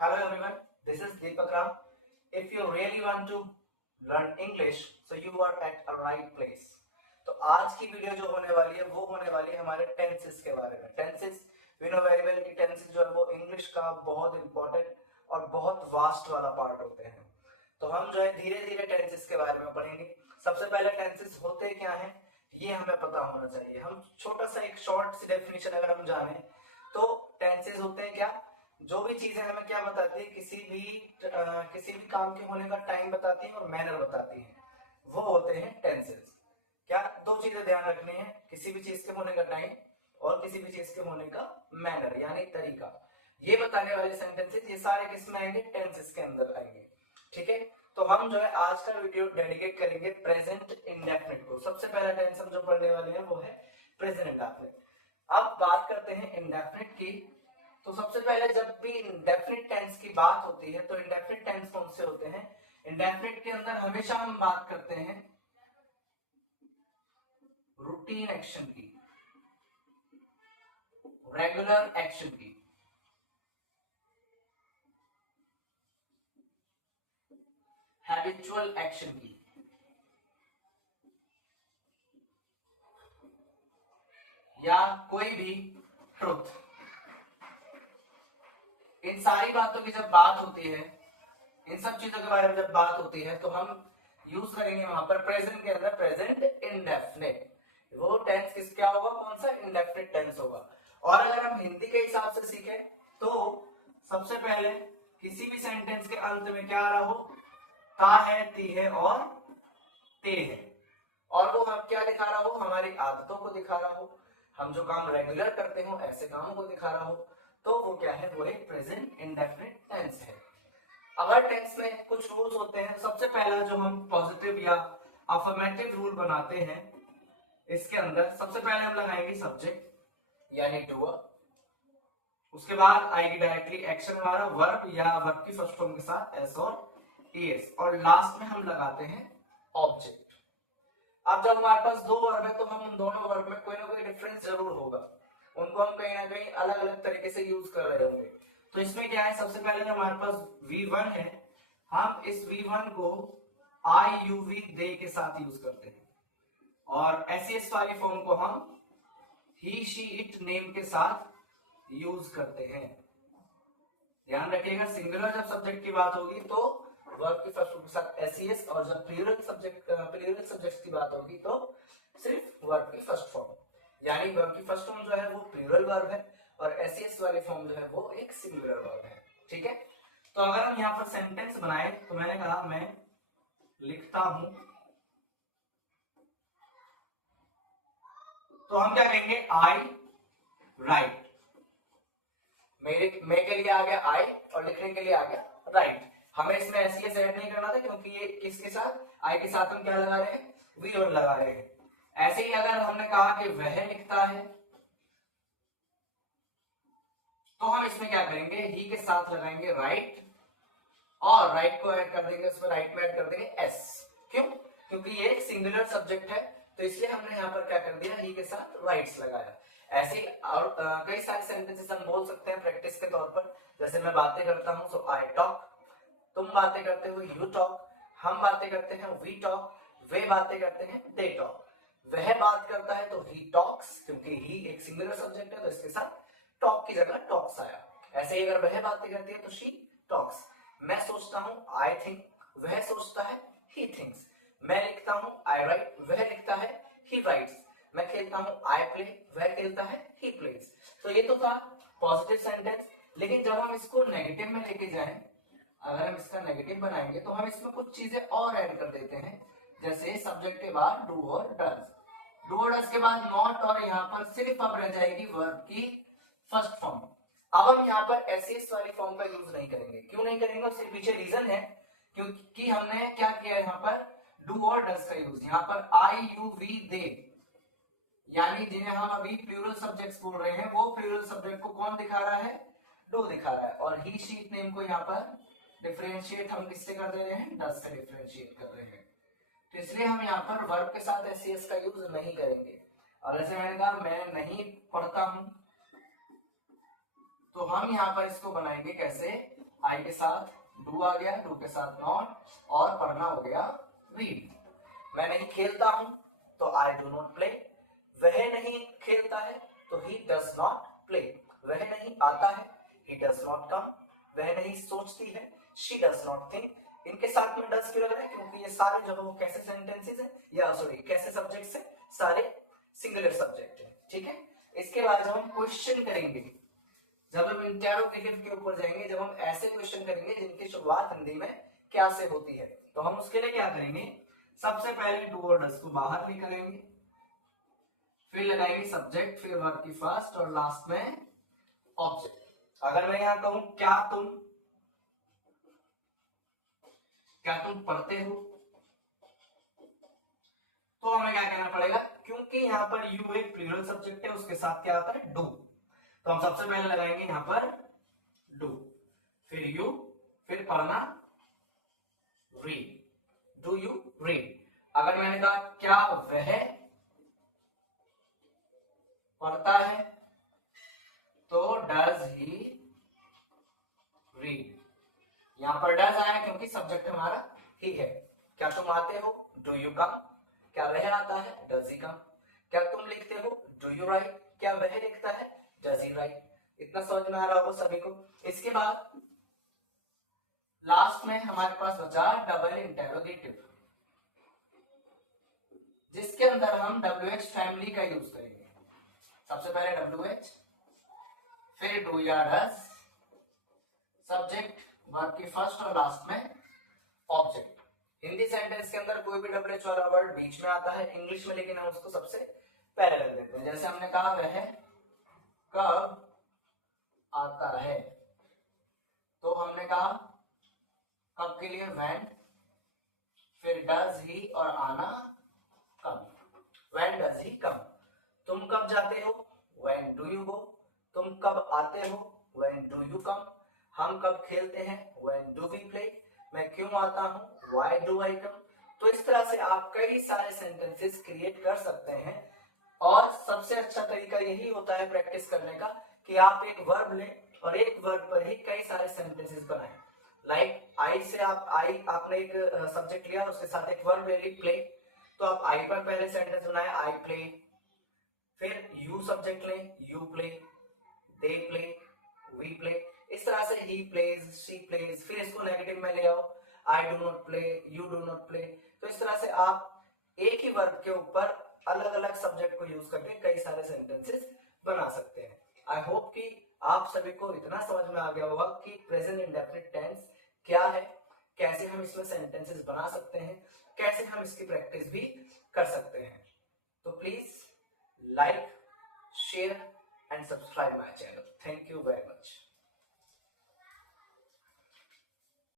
Hello everyone, this is Deepak Ram. If you really want to learn English, so you are at a right place. तो आज की video जो होने वाली है वो होने वाली है हमारे टेंसेस के बारे में। Tenses we know very well कि टेंसेस जो है वो इंग्लिश का बहुत इंपॉर्टेंट और बहुत वास्ट वाला पार्ट होते हैं। तो हम जो है धीरे धीरे टेंसेस के बारे में पढ़ेंगे। सबसे पहले टेंसेस होते क्या हैं ये हमें पता होना चाहिए। हम छोटा सा एक शॉर्ट सी डेफिनेशन अगर हम जाने तो टेंसेस होते हैं क्या, जो भी चीजें हमें क्या बताती है, किसी भी काम के होने का टाइम बताती है और मैनर बताती है, वो होते हैं टेंसेस। क्या दो चीजें ध्यान रखनी है, किसी भी चीज के होने का टाइम और किसी भी चीज के होने का मैनर यानी तरीका। ये बताने वाले सेंटेंसेस ये सारे किस में आएंगे, टेंसेस के अंदर आएंगे। ठीक है, तो हम जो है आज का वीडियो डेडिकेट करेंगे प्रेजेंट इंडेफिनिट को। सबसे पहला टेंस हम जो पढ़ने वाले हैं वो है प्रेजेंट इंडेफिनिट। अब बात करते हैं इंडेफिनिट की। तो सबसे पहले जब भी इंडेफिनिट टेंस की बात होती है तो इंडेफिनिट टेंस कौन से होते हैं, इंडेफिनिट के अंदर हमेशा हम बात करते हैं रूटीन एक्शन की, रेगुलर एक्शन की, हैबिचुअल एक्शन की, या कोई भी ट्रुथ। इन सारी बातों की जब बात होती है, इन सब चीजों के बारे में जब बात होती है तो हम यूज करेंगे वहां पर प्रेजेंट के अंदर प्रेजेंट इंडेफिनिट। वो टेंस किस क्या होगा, कौन सा, इंडेफिनिट टेंस होगा। और अगर हम हिंदी के हिसाब से सीखें तो सबसे पहले किसी भी सेंटेंस के अंत में क्या आ रहा हो, ता है, ती है और ते है, और वो हम क्या दिखा रहा हो, हमारी आदतों को दिखा रहा हो, हम जो काम रेगुलर करते हो ऐसे कामों को दिखा रहा हो, तो वो क्या है, वो एक प्रेजेंट इंडेफिनिट टेंस है। अगर टेंस में कुछ रूल्स होते हैं, सबसे पहला जो हम पॉजिटिव या अफर्मेटिव रूल बनाते हैं इसके अंदर सबसे पहले हम लगाएंगे सब्जेक्ट यानी डूअर, उसके बाद आएगी डायरेक्टली एक्शन हमारा वर्ब या वर्ब की फर्स्ट फॉर्म के साथ एस और एस, और लास्ट में हम लगाते हैं ऑब्जेक्ट। अब जब हमारे पास दो वर्ब है तो हम उन दोनों वर्ब में कोई ना कोई डिफरेंस जरूर होगा, उनको हम कहीं ना कहीं अलग अलग तरीके से यूज कर रहे होंगे। तो इसमें क्या है, सबसे पहले हमारे पास V1 है, हम इस V1 को IUV दे के साथ यूज करते हैं, और एस वाली फॉर्म को हम ही शी इट नेम के साथ यूज करते हैं। ध्यान रखिएगा, सिंगुलर जब सब्जेक्ट की बात होगी तो वर्ब की फर्स्ट फॉर्म के साथ एस, और जब प्लूरल सब्जेक्ट की बात होगी तो सिर्फ वर्ब की फर्स्ट फॉर्म, यानी वर्ब की फर्स्ट फॉर्म जो है वो प्लूरल वर्ब है और एस वाली फॉर्म जो है वो एक सिंगुलर वर्ब है। ठीक है, तो अगर हम यहाँ पर सेंटेंस बनाए तो मैंने कहा मैं लिखता हूं, तो हम क्या कहेंगे, आई राइट। मैं के लिए आ गया आई और लिखने के लिए आ गया राइट। हमें इसमें ऐसी ऐड नहीं करना था क्योंकि ये किसके साथ, आई के साथ हम क्या लगा रहे हैं, वी और लगा रहे हैं। ऐसे ही अगर हमने कहा कि वह लिखता है तो हम इसमें क्या करेंगे, ही के साथ लगाएंगे राइट, और राइट को ऐड कर देंगे, उसमें राइट में ऐड कर देंगे एस। क्यों, क्योंकि ये एक सिंगुलर सब्जेक्ट है तो इसलिए हमने यहाँ पर क्या कर दिया, ही के साथ राइट्स लगाया। ऐसे और कई सारे सेंटेंसेस हम बोल सकते हैं प्रैक्टिस के तौर पर। जैसे मैं बातें करता हूं सो आई टॉक, तुम बातें करते हो यू टॉक, हम बातें करते हैं वी टॉक, वे बातें करते हैं दे टॉक, वह बात करता है तो ही टॉक्स, क्योंकि ही एक सिंगुलर सब्जेक्ट है तो इसके साथ टॉक की जगह टॉक्स आया। ऐसे ही अगर वह बातें करती है तो शी टॉक्स। मैं सोचता हूं आई थिंक, वह सोचता है ही थिंक्स। मैं लिखता हूं आई राइट, वह लिखता है ही राइट्स। मैं खेलता हूं आई प्ले, वह खेलता है ही प्लेज। तो ये तो था पॉजिटिव सेंटेंस, लेकिन जब हम इसको नेगेटिव में लेके जाएं, अगर हम इसका नेगेटिव बनाएंगे तो हम इसमें कुछ चीजें और ऐड कर देते हैं। जैसे सब्जेक्ट के बाद डू और डज, डू और डज के बाद नॉट, और यहाँ पर सिर्फ अब रह जाएगी वर्ब की फर्स्ट फॉर्म। अब हम यहाँ पर एस वाली फॉर्म का यूज नहीं करेंगे। क्यों नहीं करेंगे, उसके पीछे रीजन है, क्योंकि हमने क्या किया यहाँ पर, डू और डज का यूज। यहाँ पर आई यू वी दे, यानी जिन्हें हम अभी प्लूरल सब्जेक्ट्स बोल रहे हैं वो प्लूरल सब्जेक्ट को कौन दिखा रहा है, डू दिखा रहा है, और ही शी इट नेम को यहाँ पर डिफरेंशिएट हम किससे कर दे रहे हैं, डज से डिफरेंशिएट कर रहे हैं। तो इसलिए हम यहाँ पर वर्ब के साथ एस का यूज नहीं करेंगे। और जैसे मैंने कहा मैं नहीं पढ़ता हूं, तो हम यहाँ पर इसको बनाएंगे कैसे, आई के साथ डू आ गया, डू के साथ नॉट, और पढ़ना हो गया रीड। मैं नहीं खेलता हूं तो आई डू नॉट प्ले, वह नहीं खेलता है तो ही डज नॉट प्ले, वह नहीं आता है ही डज नॉट कम, वह नहीं सोचती है शी डज नॉट थिंक। इनके साथ में डज क्यों लग रहा है? क्योंकि ये सारे जो है वो कैसे सेंटेंसेस है, या सॉरी कैसे सब्जेक्ट्स है, सारे सिंगुलर सब्जेक्ट है। ठीक है, इसके बाद जब हम क्वेश्चन करेंगे, जब हम इंटेरोगेटिव के ऊपर जाएंगे, जब हम ऐसे क्वेश्चन करेंगे जिनकी शुरुआत हिंदी में क्या से होती है, तो हम उसके लिए क्या करेंगे, सबसे पहले डू और डज को बाहर निकालेंगे, फिर लगाएंगे सब्जेक्ट, फिर वर्ब की फर्स्ट और लास्ट में ऑब्जेक्ट। अगर मैं यहां कहूं क्या तुम पढ़ते हो, तो हमें क्या कहना पड़ेगा, क्योंकि यहाँ पर यू एक प्लूरल सब्जेक्ट है, उसके साथ क्या आता है, डू, तो हम सबसे पहले लगाएंगे यहां पर डू, फिर यू, फिर पढ़ना रीड, डू यू रीड। अगर मैंने कहा क्या वह पढ़ता है, तो डज ही रीड। यहां पर डज आया क्योंकि सब्जेक्ट हमारा ही है। क्या तुम आते हो, डू यू कम, क्या वह आता है, डज ही कम, क्या तुम लिखते हो, डू यू राइट, क्या वह लिखता है, डज ही राइट। इतना समझ में आ रहा होगा सभी को। इसके बाद लास्ट में हमारे पास बचा डबल इंटेरोगेटिव, जिसके अंदर हम WH फैमिली का यूज करेंगे। सबसे पहले WH, फिर डू या डज, सब्जेक्ट, वर्ब की फर्स्ट और लास्ट में ऑब्जेक्ट। हिंदी सेंटेंस के अंदर कोई भी WH वाला वर्ड बीच में आता है, इंग्लिश में लेकिन हम उसको सबसे पहले रख देते हैं। जैसे हमने कहा वह कब आता है, तो हमने कहा कब के लिए when, फिर डज ही और आना कब, when does he come। तुम कब जाते हो, when do you go। तुम कब आते हो, when do you come। हम कब खेलते हैं, when do we play। मैं क्यों आता हूं, why do I come। तो इस तरह से आप कई सारे सेंटेंसेस क्रिएट कर सकते हैं, और सबसे अच्छा तरीका यही होता है प्रैक्टिस करने का कि आप एक वर्ब लें और एक वर्ब पर ही कई सारे सेंटेंसेस बनाएं। लाइक आई से आपने एक सब्जेक्ट लिया, उसके साथ एक वर्ब ले ली प्ले, तो आप आई पर पहले सेंटेंस बनाए आई प्ले, फिर यू सब्जेक्ट लें you play, they play, we play. इस तरह से ही प्लेज, शी प्लेज, फिर इसको नेगेटिव में ले आओ, I do not play, you do not play. तो इस तरह से आप एक ही वर्ब के ऊपर अलग अलग सब्जेक्ट को यूज करके कई सारे सेंटेंसेस बना सकते हैं। आई होप कि आप सभी को इतना समझ में आ गया होगा कि प्रेजेंट इंडेफिनिट टेंस क्या है, कैसे हम इसमें सेंटेंसेस बना सकते हैं, कैसे हम इसकी प्रैक्टिस भी कर सकते हैं। तो please like, share and subscribe my channel. Thank you very much.